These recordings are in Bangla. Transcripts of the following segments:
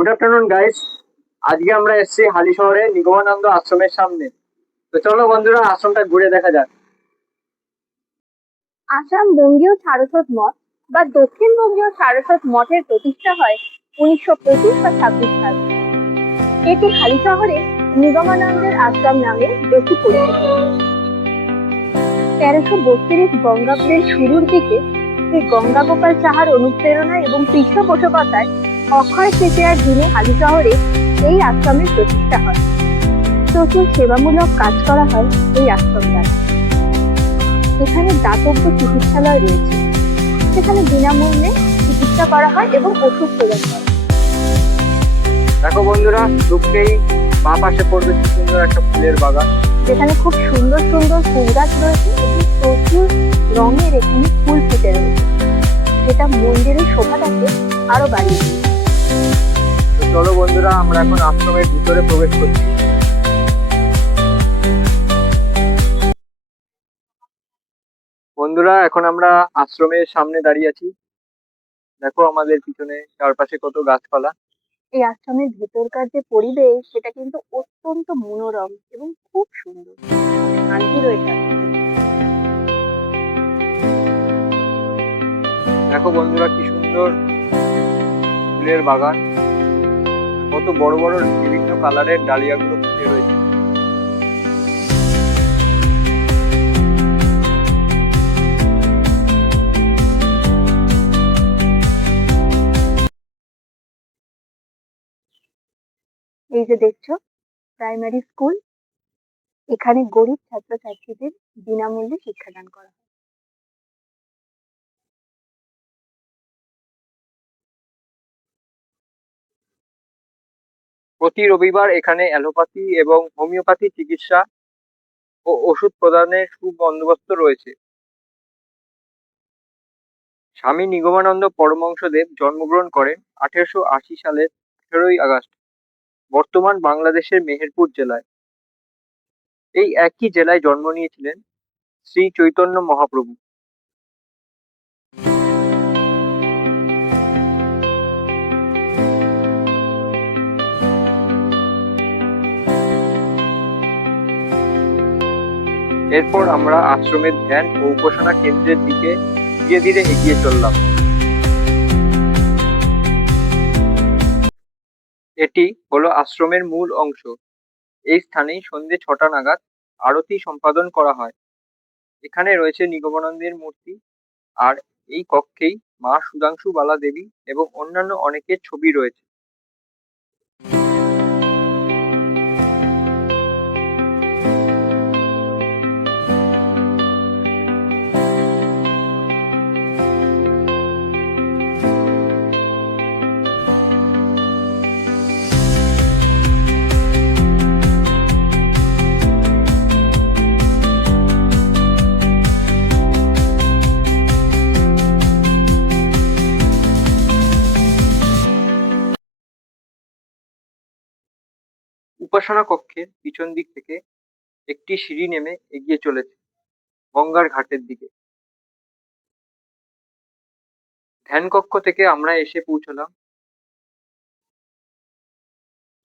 Good afternoon guys. আজকে আমরা এসেছি হালি শহরে নিগমানন্দ আশ্রমের সামনে। তো চলো বন্ধুরা আশ্রমটা ঘুরে দেখা যাক। আসাম বঙ্গীয় সারস্বত মঠ বা দক্ষিণবঙ্গীয় সারস্বত মঠের প্রতিষ্ঠা হয় 1925 বা 26 সালে। এটি হালি শহরে নিগমানন্দের আশ্রম নামে বেশি পরিচিত। 1332 বঙ্গাব্দের শুরুর দিকে শ্রী গঙ্গা গোপাল সাহার অনুপ্রেরণা এবং পৃষ্ঠপোষকতায় অক্ষয় তৃতীয়ার দিনে হালি শহরে এই আশ্রমের প্রতিষ্ঠা হয়। প্রচুর সেবামূলক কাজ করা হয় এই আশ্রম দ্বারা। এখানে দাতব্য চিকিৎসালয় রয়েছে, সেখানে বিনামূল্যে চিকিৎসা করা হয় এবং ওষুধ প্রদান করা হয়। দেখো বন্ধুরা, ঢুকতেই বাঁ পাশে পড়বে কি সুন্দর একটা ফুলের বাগান, যেখানে খুব সুন্দর সুন্দর ফুল গাছ রয়েছে এবং প্রচুর রঙের এখানে ফুল ফুটে রয়েছে, যেটা মন্দিরের শোভাটাকে আরো বাড়িয়ে দিয়েছে। তো চলো বন্ধুরা আমরা এখন আশ্রমের ভিতরে প্রবেশ করছি। বন্ধুরা এখন আমরা আশ্রমের সামনে দাঁড়িয়ে আছি। দেখো আমাদের পিছনে চারপাশে কত গাছপালা। এই আশ্রমের ভেতরকার যে পরিবেশ সেটা কিন্তু অত্যন্ত মনোরম এবং খুব সুন্দর, শান্তি রয়েছে। দেখো বন্ধুরা কি সুন্দর ফুলের বাগান, কত বড় বড় বিভিন্ন কালারের ডালিয়াগুলো ফুটে রয়েছে। এই যে দেখছো প্রাইমারি স্কুল, এখানে গরিব ছাত্রছাত্রীদের বিনামূল্যে শিক্ষাদান করা হয়। প্রতি রবিবার এখানে অ্যালোপ্যাথি এবং হোমিওপ্যাথি চিকিৎসা ও ওষুধ প্রদানের সুবন্দোবস্ত রয়েছে। স্বামী নিগমানন্দ পরমহংসদেব জন্মগ্রহণ করেন 1880 সালের 18ই আগস্ট বর্তমান বাংলাদেশের মেহেরপুর জেলায়। এই একই জেলায় জন্ম নিয়েছিলেন শ্রী চৈতন্য মহাপ্রভু। এরপর আমরা আশ্রমের ধ্যান ও উপাসনা কেন্দ্রের দিকে ধীরে ধীরে এগিয়ে চললাম। এটি হলো আশ্রমের মূল অংশ। এই স্থানেই সন্ধ্যে 6টা নাগাদ আরতি সম্পাদন করা হয়। এখানে রয়েছে নিগমানন্দের মূর্তি, আর এই কক্ষেই মা সুধাংশু বালা দেবী এবং অন্যান্য অনেকের ছবি রয়েছে। উপাসনা কক্ষের পিছন দিক থেকে একটি সিঁড়ি নেমে এগিয়ে চলেছে গঙ্গার ঘাটের দিকে। ধ্যান কক্ষ থেকে আমরা এসে পৌঁছলাম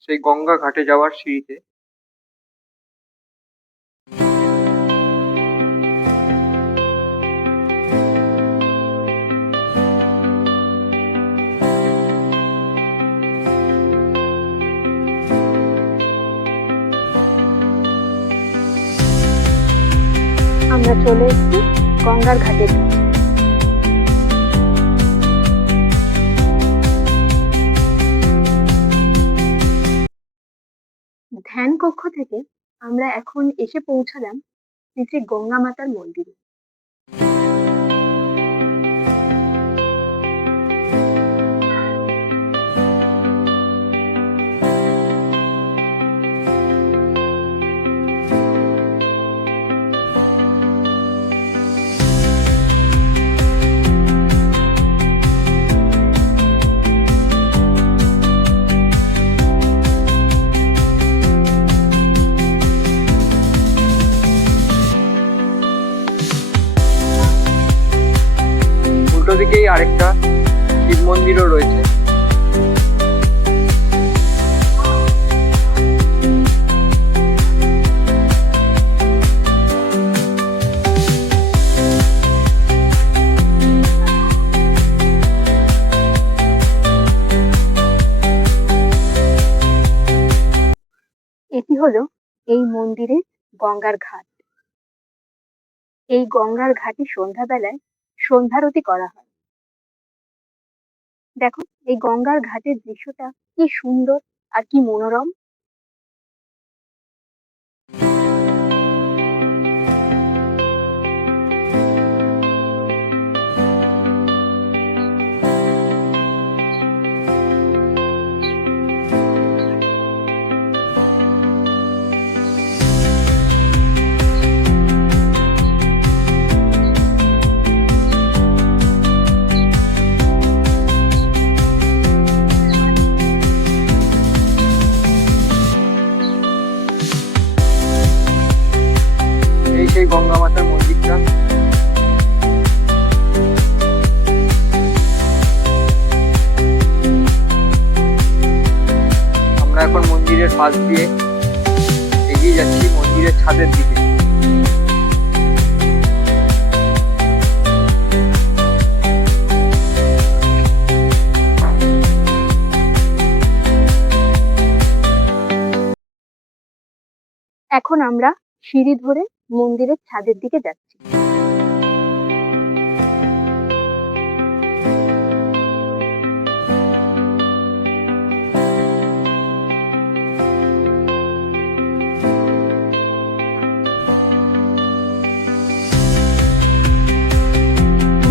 সেই গঙ্গা ঘাটে যাওয়ার সিঁড়িতে। আমরা চলে এসেছি গঙ্গার ঘাটের কাছে। ধ্যান কক্ষ থেকে আমরা এখন এসে পৌঁছালাম শ্রী শ্রী গঙ্গা মাতার মন্দিরে। হলো এই মন্দিরের গঙ্গার ঘাট। এই গঙ্গার ঘাটে সন্ধ্যাবেলায় সন্ধ্যারতি করা হয়। দেখো এই গঙ্গার ঘাটের দৃশ্যটা কি সুন্দর আর কি মনোরম। এই সেই গঙ্গা মাতার মন্দিরটা। আমরা এখন মন্দিরের পাশ দিয়ে এগিয়ে যাচ্ছি মন্দিরের ছাদের দিকে। এখন আমরা সিঁড়ি ধরে মন্দিরের ছাদের দিকে যাচ্ছি।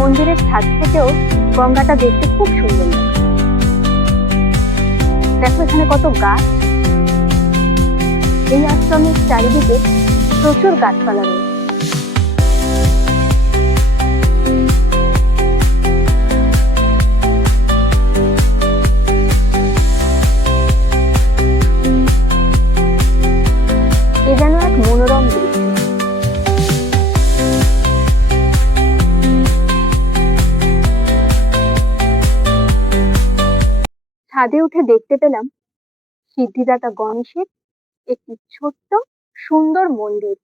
মন্দিরের ছাদ থেকেও গঙ্গাটা দেখতে খুব সুন্দর লাগে। দেখো এখানে কত গাছ। এই আশ্রমের চারিদিকে প্রচুর গাছপালা রয়েছে। এ যেন এক মনোরম দৃশ্য। ছাদে উঠে দেখতে পেলাম সিদ্ধিদাতা গণেশের একটি ছোট্ট সুন্দর মন্দির।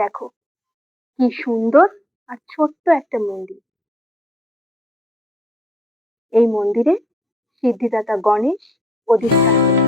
দেখো কি সুন্দর আর ছোট্ট একটা মন্দির। এই মন্দিরে সিদ্ধিদাতা গণেশ অধিষ্ঠান করেন।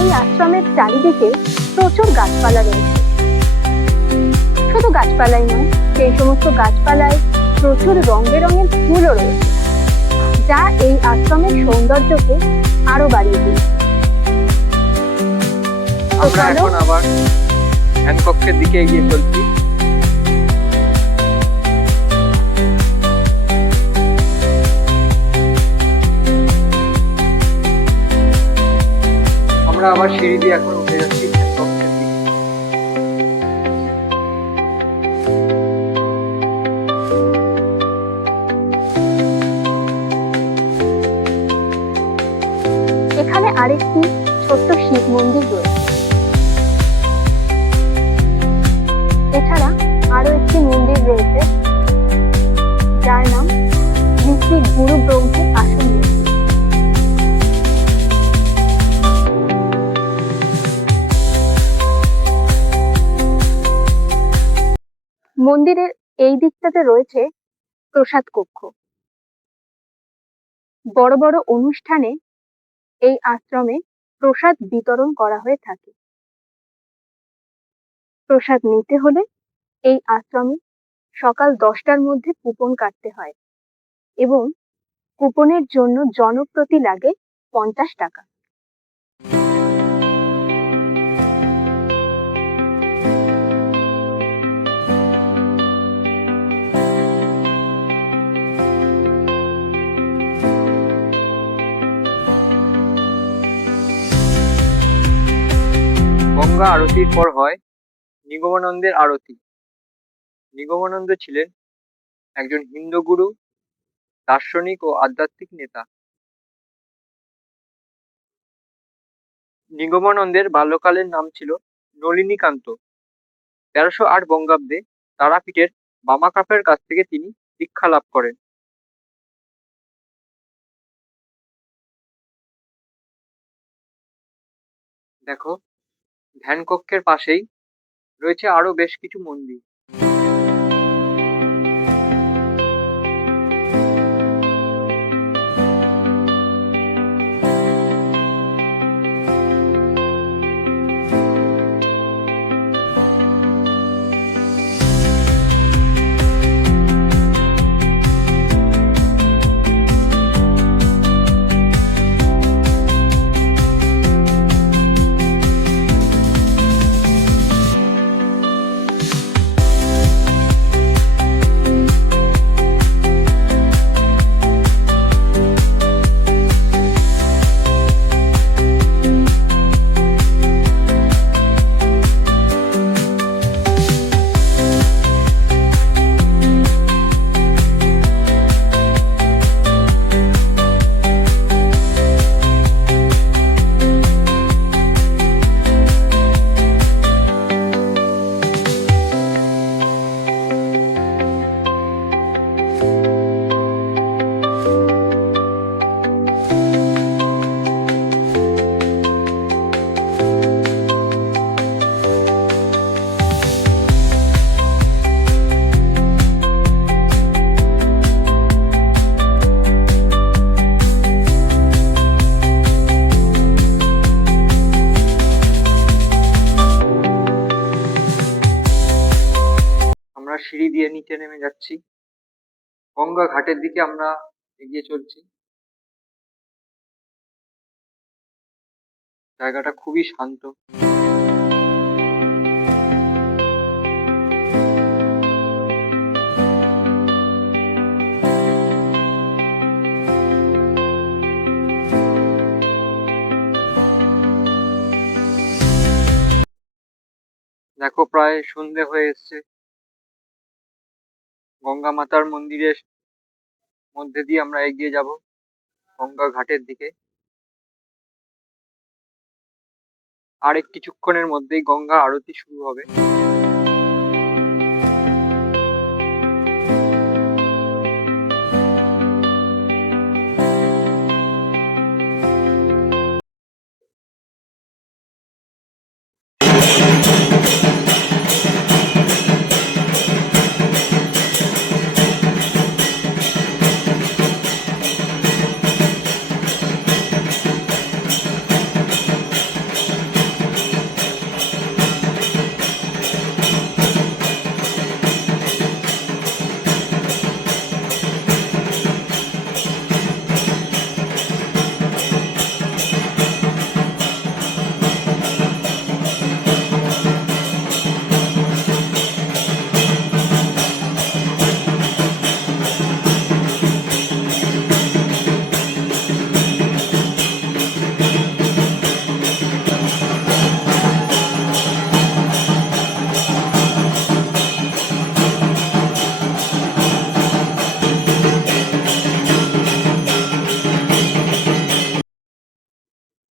এই আশ্রমের চারিদিকে প্রচুর গাছপালা রয়েছে। শুধু গাছপালাই নয়, সেই সমস্ত গাছপালায় প্রচুর রং বেরঙের ফুলও রয়েছে, যা এই আশ্রমের সৌন্দর্যকে আরো বাড়িয়ে দিয়েছে। আমরা এখন আবার ধ্যান কক্ষের দিকে এগিয়ে চলছি। আমরা আবার সিঁড়ি দিয়ে এখন উঠে যাচ্ছি ধ্যান কক্ষের দিকে। এখানে আরেকটি ছোট্ট শিব মন্দির রয়েছে। এছাড়া আরো একটি মন্দির রয়েছে, যার নাম শ্রী গুরু ব্রহ্মের আসন মন্দির। মন্দিরের এই দিকটাতে রয়েছে প্রসাদ কক্ষ। বড় বড় অনুষ্ঠানে এই আশ্রমে প্রসাদ বিতরণ করা হয়ে থাকে। প্রসাদ নিতে হলে এই আশ্রমে সকাল 10টার মধ্যে কুপন কাটতে হয় এবং কুপনের জন্য জনপ্রতি লাগে 50 টাকা। গঙ্গা আরতির পর হয় নিগমানন্দের আরতি। নিগমানন্দ ছিলেন একজন হিন্দু গুরু, দার্শনিক ও আধ্যাত্মিক নেতা। নিগমানন্দের বাল্যকালের নাম ছিল নলিনীকান্ত। ১৩০৮ বঙ্গাব্দে তারাপীঠের বামাকাপের কাছ থেকে তিনি দীক্ষা লাভ করেন। দেখো, ধ্যানকক্ষের পাশেই রয়েছে আরো বেশ কিছু মন্দির। আমরা সিঁড়ি দিয়ে নিচে নেমে যাচ্ছি, গঙ্গা ঘাটের দিকে আমরা এগিয়ে চলছি। জায়গাটা খুবই শান্ত। দেখো, প্রায় সন্ধে হয়ে এসছে। গঙ্গা মাতার মন্দিরের মধ্যে দিয়ে আমরা এগিয়ে যাব গঙ্গা ঘাটের দিকে। আর কিছুক্ষণের মধ্যেই গঙ্গা আরতি শুরু হবে।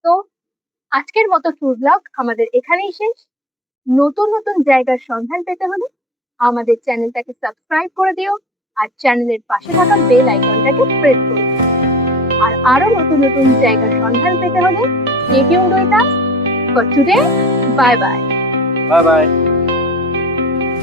তো আজকের মতো ট্যুর ব্লগ আমাদের এখানেই শেষ। নতুন নতুন জায়গার সন্ধান পেতে হলে আমাদের চ্যানেলটাকে সাবস্ক্রাইব করে দিও, আর চ্যানেলের পাশে থাকা বেল আইকনটাকে প্রেস করো। আর আরো নতুন নতুন জায়গার সন্ধান পেতে হলে stay tuned with us. For today, bye bye. Bye bye.